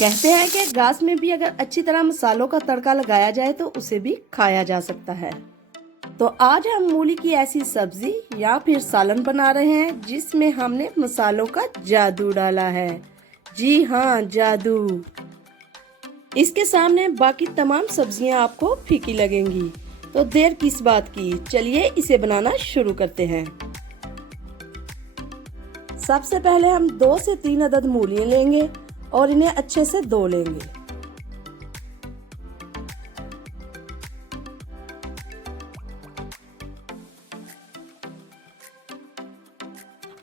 कहते हैं कि घास में भी अगर अच्छी तरह मसालों का तड़का लगाया जाए तो उसे भी खाया जा सकता है। तो आज हम मूली की ऐसी सब्जी या फिर सालन बना रहे हैं जिसमें हमने मसालों का जादू डाला है। जी हाँ, जादू। इसके सामने बाकी तमाम सब्जियां आपको फीकी लगेंगी, तो देर किस बात की, चलिए इसे बनाना शुरू करते हैं। सबसे पहले हम 2 से 3 अदद मूली लेंगे और इन्हें अच्छे से धो लेंगे।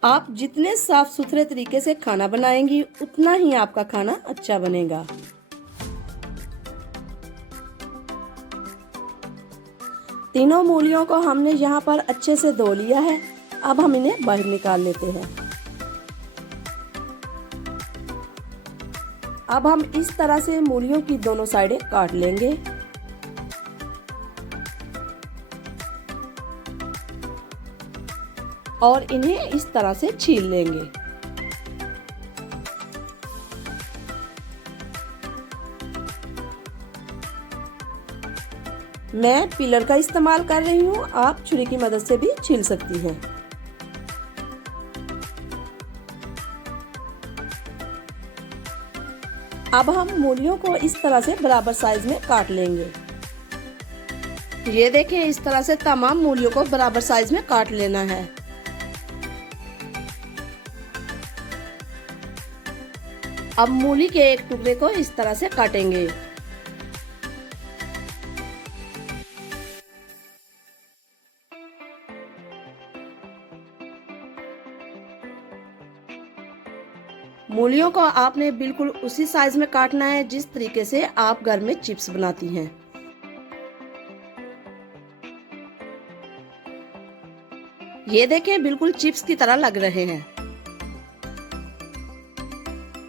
आप जितने साफ सुथरे तरीके से खाना बनाएंगी उतना ही आपका खाना अच्छा बनेगा। तीनों मूलियों को हमने यहाँ पर अच्छे से धो लिया है। अब हम इन्हें बाहर निकाल लेते हैं। अब हम इस तरह से मूलियों की दोनों साइडें काट लेंगे। और इन्हें इस तरह से छील लेंगे। मैं पीलर का इस्तेमाल कर रही हूँ, आप छुरी की मदद से भी छील सकती हैं। अब हम मूलियों को इस तरह से बराबर साइज में काट लेंगे। ये देखें, इस तरह से तमाम मूलियों को बराबर साइज में काट लेना है। अब मूली के एक टुकड़े को इस तरह से काटेंगे। मूलियों को आपने बिल्कुल उसी साइज में काटना है जिस तरीके से आप घर में चिप्स बनाती हैं। ये देखें, बिल्कुल चिप्स की तरह लग रहे हैं।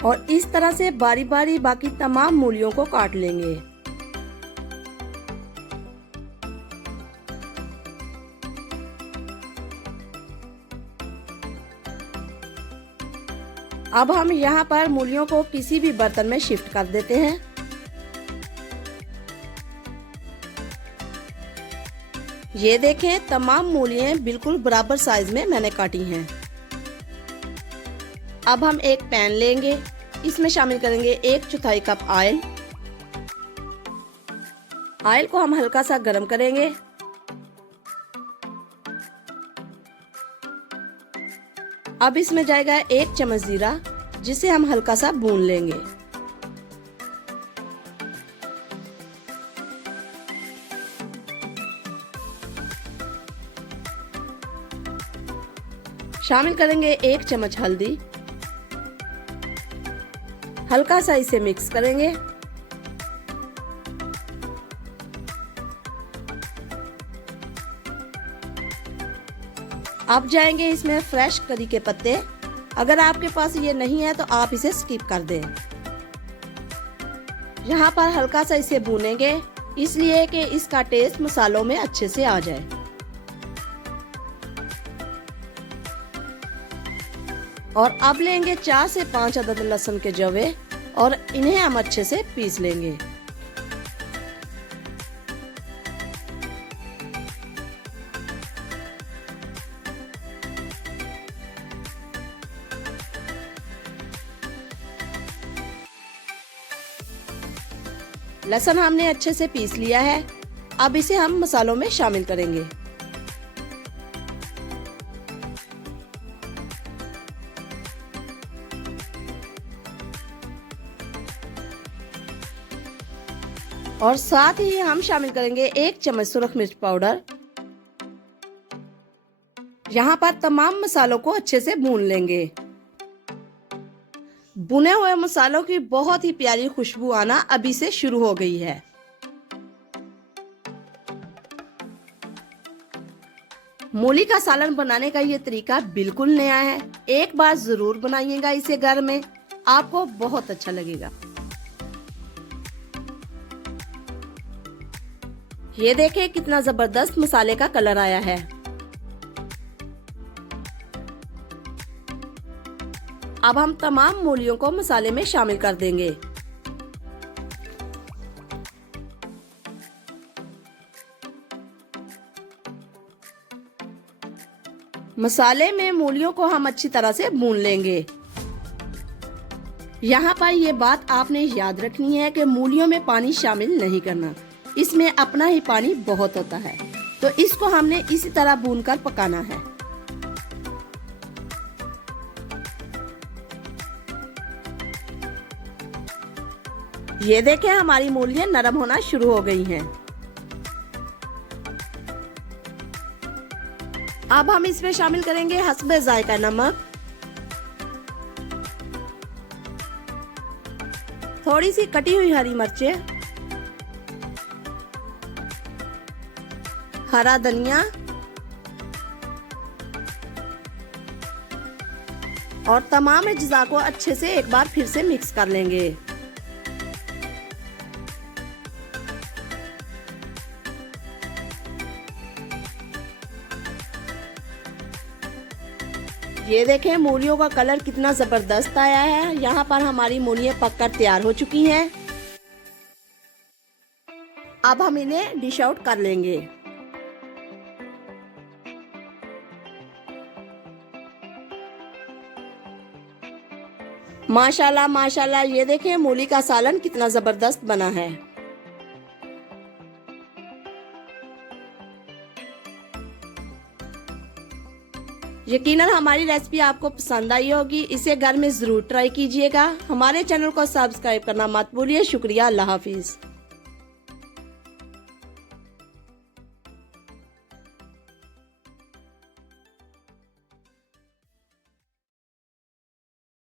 और इस तरह से बारी बारी बाकी तमाम मूलियों को काट लेंगे। अब हम यहाँ पर मूलियों को किसी भी बर्तन में शिफ्ट कर देते हैं। ये देखें, तमाम मूलियां बिल्कुल बराबर साइज में मैंने काटी हैं। अब हम एक पैन लेंगे, इसमें शामिल करेंगे 1/4 कप ऑयल। ऑयल को हम हल्का सा गर्म करेंगे। अब इसमें जाएगा 1 चम्मच जीरा, जिसे हम हल्का सा भून लेंगे। शामिल करेंगे 1 चम्मच हल्दी। हल्का सा इसे मिक्स करेंगे। अब जाएंगे इसमें फ्रेश करी के पत्ते। अगर आपके पास ये नहीं है तो आप इसे स्किप कर दें। यहाँ पर हल्का सा इसे भूनेंगे, इसलिए कि इसका टेस्ट मसालों में अच्छे से आ जाए। और अब लेंगे 4 से 5 अदद लहसुन के जवे और इन्हें हम अच्छे से पीस लेंगे। लहसुन हमने अच्छे से पीस लिया है। अब इसे हम मसालों में शामिल करेंगे। और साथ ही हम शामिल करेंगे 1 चम्मच सुरख मिर्च पाउडर। यहाँ पर तमाम मसालों को अच्छे से भून लेंगे। भुने हुए मसालों की बहुत ही प्यारी खुशबू आना अभी से शुरू हो गई है। मूली का सालन बनाने का ये तरीका बिल्कुल नया है। एक बार जरूर बनाइएगा इसे घर में, आपको बहुत अच्छा लगेगा। ये देखें कितना जबरदस्त मसाले का कलर आया है। अब हम तमाम मूलियों को मसाले में शामिल कर देंगे। मसाले में मूलियों को हम अच्छी तरह से भून लेंगे। यहाँ पर ये बात आपने याद रखनी है कि मूलियों में पानी शामिल नहीं करना, इसमें अपना ही पानी बहुत होता है। तो इसको हमने इसी तरह भूनकर पकाना है। ये देखें, हमारी मूलियां नरम होना शुरू हो गई हैं। अब हम इसमें शामिल करेंगे हस्बे जायका नमक, थोड़ी सी कटी हुई हरी मिर्चें, हरा धनिया और तमाम अज्जा को अच्छे से एक बार फिर से मिक्स कर लेंगे। ये देखें, मूलियों का कलर कितना जबरदस्त आया है। यहाँ पर हमारी मूलियां पककर तैयार हो चुकी हैं। अब हम इन्हें डिश आउट कर लेंगे। माशाल्लाह माशाल्लाह, ये देखें मूली का सालन कितना जबरदस्त बना है। यकीनन हमारी रेसिपी आपको पसंद आई होगी। इसे घर में जरूर ट्राई कीजिएगा। हमारे चैनल को सब्सक्राइब करना मत भूलिए। शुक्रिया, अल्लाह हाफिज।